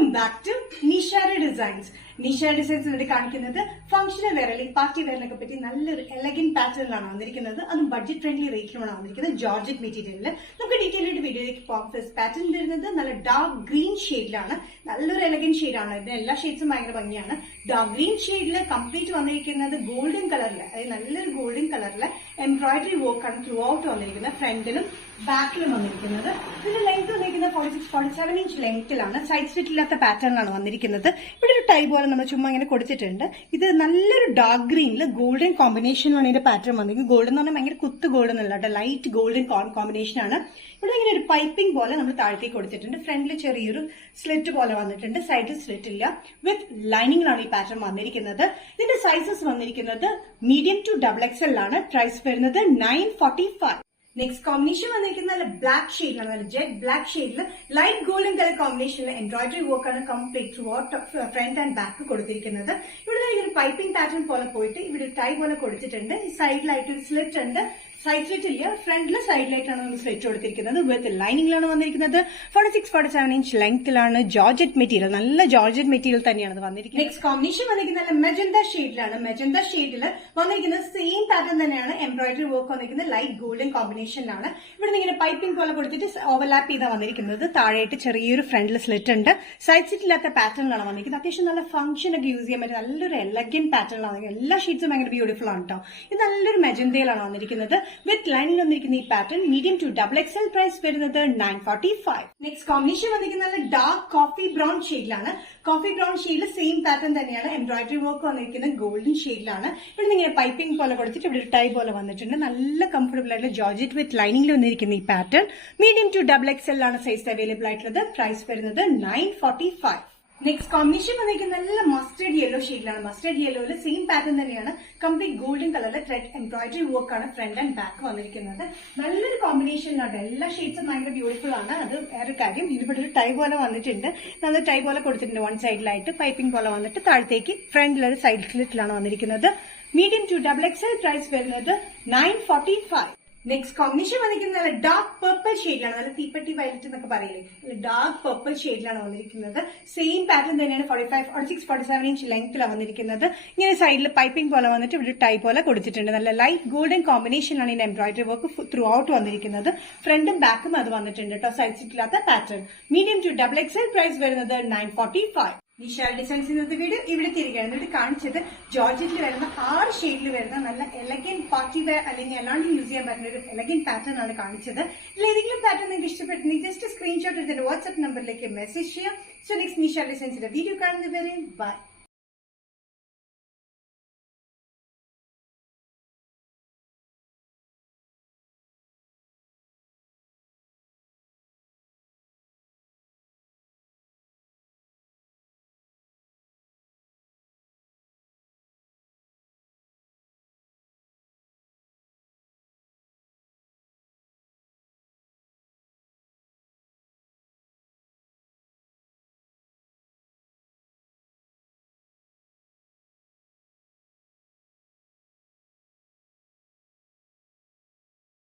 Welcome back to Nishara designs. Nishara designs ഇവിടെ കാണിക്കുന്നത് functional wear അല്ലെങ്കിൽ പാർട്ടി വെയറിനൊക്കെ പറ്റി നല്ലൊരു എലഗന്റ് പാറ്റേണിലാണ് വന്നിരിക്കുന്നത്. അതും ബഡ്ജറ്റ് ഫ്രണ്ട്ലി റേറ്റിലുമാണ് വന്നിരിക്കുന്നത്. ജോർജറ്റ് മെറ്റീരിയലിൽ നമുക്ക് ഡീറ്റെയിൽ ആയിട്ട് വീഡിയോയിലേക്ക് പോകാം. ഫസ്റ്റ് പാറ്റേൺ വരുന്നത് നല്ല ഡാർക്ക് ഗ്രീൻ ഷെയ്ഡിലാണ്. നല്ലൊരു എലഗന്റ് ഷെയ്ഡാണ്. ഇതിന്റെ എല്ലാ ഷെയ്ഡ്സും ഭയങ്കര ഭംഗിയാണ്. ഡാർക്ക് ഗ്രീൻ ഷെയ്ഡിൽ കംപ്ലീറ്റ് വന്നിരിക്കുന്നത് ഗോൾഡൻ കളറിൽ, അതായത് നല്ലൊരു ഗോൾഡൻ കളറിൽ എംബ്രോയിഡറി വർക്കാണ് ത്രൂ ഔട്ട് വന്നിരിക്കുന്നത്. ഫ്രണ്ടിലും ബാക്കിലും വന്നിരിക്കുന്നത്. ഇതിന്റെ ലെങ്ത് വന്നിരിക്കുന്നത് 46-47 ഇഞ്ച് ലെങ്ത്തിലാണ്. സൈഡ് സ്ലിറ്റ് ഇല്ലാത്ത പാറ്റേണിലാണ് വന്നിരിക്കുന്നത്. ഇവിടെ ഒരു ടൈ പോലെ നമ്മൾ ചുമ്മാ ഇങ്ങനെ കൊടുത്തിട്ടുണ്ട്. ഇത് നല്ലൊരു ഡാർക്ക് ഗ്രീനിൽ ഗോൾഡൻ കോമ്പിനേഷനിലാണ് ഇതിന്റെ പാറ്റേൺ വന്നിരിക്കുന്നത്. ഗോൾഡൻ എന്ന് പറഞ്ഞാൽ ഭയങ്കര കുത്ത് ഗോൾഡൻ അല്ല, ലൈറ്റ് ഗോൾഡൻ കോമ്പിനേഷൻ ആണ്. ഇവിടെ ഇങ്ങനെ ഒരു പൈപ്പിംഗ് പോലെ നമ്മൾ താഴത്തേക്ക് കൊടുത്തിട്ടുണ്ട്. ഫ്രണ്ടിൽ ചെറിയൊരു സ്ലിറ്റ് പോലെ വന്നിട്ടുണ്ട്. സൈഡിൽ സ്ലിറ്റ് ഇല്ല. വിത്ത് ലൈനിങ്ങിലാണ് ഈ പാറ്റേൺ വന്നിരിക്കുന്നത്. ഇതിന്റെ സൈസസ് വന്നിരിക്കുന്നത് മീഡിയം ടു XXL ആണ്. പ്രൈസ് വരുന്നത് 945. നെക്സ്റ്റ് കോമ്പിനേഷൻ വന്നിരിക്കുന്നത് ബ്ലാക്ക് ഷെയ്ഡിലാണ്. ജെറ്റ് ബ്ലാക്ക് ഷെയ്ഡിൽ ലൈറ്റ് ഗോൾഡൻ കളർ കോമ്പിനേഷനിൽ എംബ്രോയിഡറി വർക്കാണ് complete throughout front and back കൊടുത്തിരിക്കുന്നത്. ഇവിടെ ഒരു പൈപ്പിംഗ് പാറ്റേൺ പോലെ പോയിട്ട് ഇവിടെ ടൈ പോലെ കൊടുത്തിട്ടുണ്ട്. ഈ സൈഡിലായിട്ട് ഒരു സ്ലിറ്റ് ഉണ്ട്. സൈഡ് സ്ലിറ്റ് ഇല്ല, ഫ്രണ്ടിൽ സൈഡിലായിട്ടാണ് നമ്മൾ സ്ലിറ്റ് കൊടുത്തിരിക്കുന്നത്. വിത്ത് ലൈനിങ്ങിലാണ് വന്നിരിക്കുന്നത്. 46-47 ഇഞ്ച് ലെങ്ത്തിലാണ്. ജോർജറ്റ് മെറ്റീരിയൽ, നല്ല ജോർജറ്റ് മെറ്റീരിയൽ തന്നെയാണ് വന്നിരിക്കുന്നത്. നെക്സ്റ്റ് കോമ്പിനേഷൻ വന്നിരിക്കുന്നത് മെജന്ത ഷെയ്ഡിലാണ്. മെജന്ത ഷെയ്ഡിൽ വന്നിരിക്കുന്നത് സെയിം പാറ്റേൺ തന്നെയാണ്. എംബ്രോയിഡറി വർക്ക് വന്നിരിക്കുന്നത് ലൈറ്റ് ഗോൾഡൻ കോമ്പിനേഷനിലാണ്. ഇവിടെ ഇങ്ങനെ പൈപ്പിംഗ് പോലെ കൊടുത്തിട്ട് ഓവർലാപ്പ് ചെയ്താൽ വന്നിരിക്കുന്നത്. താഴെയായിട്ട് ചെറിയൊരു ഫ്രണ്ടിൽ സ്ലിറ്റ് ഉണ്ട്. സൈഡ് സ്ലിറ്റ് ഇല്ലാത്ത പാറ്റേണിലാണ് വന്നിരിക്കുന്നത്. അത്യാവശ്യം നല്ല ഫംഗ്ഷൻ ഒക്കെ യൂസ് ചെയ്യാൻ പറ്റും നല്ലൊരു എലഗന്റ് പാറ്റേണിലാണ്. എല്ലാ ഷീറ്റ്സും ഭയങ്കര ബ്യൂട്ടിഫുൾ ആണ് കേട്ടോ. ഇത് നല്ലൊരു മെജന്തയിലാണ് വന്നിരിക്കുന്നത്. വിത്ത് ലൈനിങ് വന്നിരിക്കുന്ന ഈ pattern medium to XXL. Price വരുന്നത് 945. നെക്സ്റ്റ് കോമ്പിനേഷൻ വന്നിരിക്കുന്നത് ഡാർക്ക് കോഫി ബ്രൗൺ ഷെയ്ഡിലാണ്. കോഫി ബ്രൗൺ ഷെയ്ഡിൽ സെയിം പാറ്റേൺ തന്നെയാണ്. എംബ്രോയിഡറി വർക്ക് വന്നിരിക്കുന്നത് ഗോൾഡൻ ഷെയ്ഡിലാണ്. ഇവിടെ ഇങ്ങനെ പൈപ്പിംഗ് പോലെ കൊടുത്തിട്ട് ഇവിടെ ഒരു ടൈ പോലെ വന്നിട്ടുണ്ട്. നല്ല കംഫർട്ടബിൾ ആയിട്ടുള്ള ജോർജറ്റ് വിത്ത് ലൈനിങ്ങിൽ വന്നിരിക്കുന്ന ഈ പാറ്റേൺ മീഡിയം ടു XXL ആണ് സൈസ് അവൈലബിൾ ആയിട്ടുള്ളത്. പ്രൈസ് വരുന്നത് 945. നെക്സ്റ്റ് കോമ്പിനേഷൻ വന്നിരിക്കുന്നത് നല്ല മസ്റ്റേർഡ് യെല്ലോ ഷെയ്ഡിലാണ്. മസ്റ്റേർഡ് യെല്ലോയിൽ സെയിം പാറ്റേൺ തന്നെയാണ്. കംപ്ലീറ്റ് ഗോൾഡൻ കളറിൽ ത്രെഡ് എംബ്രോയിഡറി വർക്കാണ് ഫ്രണ്ട് ആൻഡ് ബാക്ക് വന്നിരിക്കുന്നത്. നല്ലൊരു കോമ്പിനേഷനിലാണ്. എല്ലാ ഷെയ്ഡ്സും ഭയങ്കര ബ്യൂട്ടിഫുൾ ആണ്. അത് വേറെ കാര്യം. ഇതിവിടെ ഒരു ടൈ പോലെ വന്നിട്ടുണ്ട്. നല്ല ടൈ പോലെ കൊടുത്തിട്ടുണ്ട്. വൺ സൈഡിലായിട്ട് പൈപ്പിംഗ് പോലെ വന്നിട്ട് താഴത്തേക്ക് ഫ്രണ്ടിലൊരു സൈഡ് സ്ലിറ്റിലാണ് വന്നിരിക്കുന്നത്. Medium to XXL. പ്രൈസ് വരുന്നത് 945. നെക്സ്റ്റ് കോമ്പിനേഷൻ വന്നിരിക്കുന്നത് ഡാർക്ക് പർപ്പിൾ ഷെയ്ഡിലാണ്. നല്ല തീപ്പെട്ടി വയലറ്റ് എന്നൊക്കെ പറയില്ലേ, ഡാർക്ക് പർപ്പിൾ ഷെയ്ഡിലാണ് വന്നിരിക്കുന്നത്. സെയിം പാറ്റേൺ തന്നെയാണ്. 46-47 ഇഞ്ച് ലെങ്ത്തിലാണ് വന്നിരിക്കുന്നത്. ഇങ്ങനെ സൈഡിൽ പൈപ്പിംഗ് പോലെ വന്നിട്ട് ഇവിടെ ടൈ പോലെ കൊടുത്തിട്ടുണ്ട്. നല്ല ലൈറ്റ് ഗോൾഡൻ കോമ്പിനേഷനാണ് ഇതിന്റെ എംബ്രോയിഡറി വർക്ക് ത്രൂ ഔട്ട് വന്നിരിക്കുന്നത്. ഫ്രണ്ടും ബാക്കും അത് വന്നിട്ടുണ്ട് കേട്ടോ. സൈഡ് സ്ലിറ്റില്ലാത്ത pattern. Medium to XXL. Price വരുന്നത് 945. നിഷാര ഡിസൈൻസ് ഇന്നത്തെ വീഡിയോ ഇവിടെ തിരികെയാണ്. എന്നിട്ട് കാണിച്ചത് ജോർജറ്റിൽ വരുന്ന 6 ഷെയ്ഡിൽ വരുന്ന നല്ല എലഗന്റ് പാർട്ടി വെയർ അല്ലെങ്കിൽ അല്ലാണ്ട് യൂസ് ചെയ്യാൻ പറ്റുന്ന ഒരു എലഗന്റ് പാറ്റേൺ ആണ് കാണിച്ചത്. ഇതിൽ ഏതെങ്കിലും പാറ്റേൺ നിങ്ങൾക്ക് ഇഷ്ടപ്പെട്ടെങ്കിൽ ജസ്റ്റ് സ്ക്രീൻഷോട്ട് എടുത്തിട്ട് വാട്സ്ആപ്പ് നമ്പറിലേക്ക് മെസ്സേജ് ചെയ്യാം. സോ നെക്സ്റ്റ് നിഷാര ഡിസൈൻസിന്റെ വീഡിയോ കാണുന്നത് വരെ ബൈ.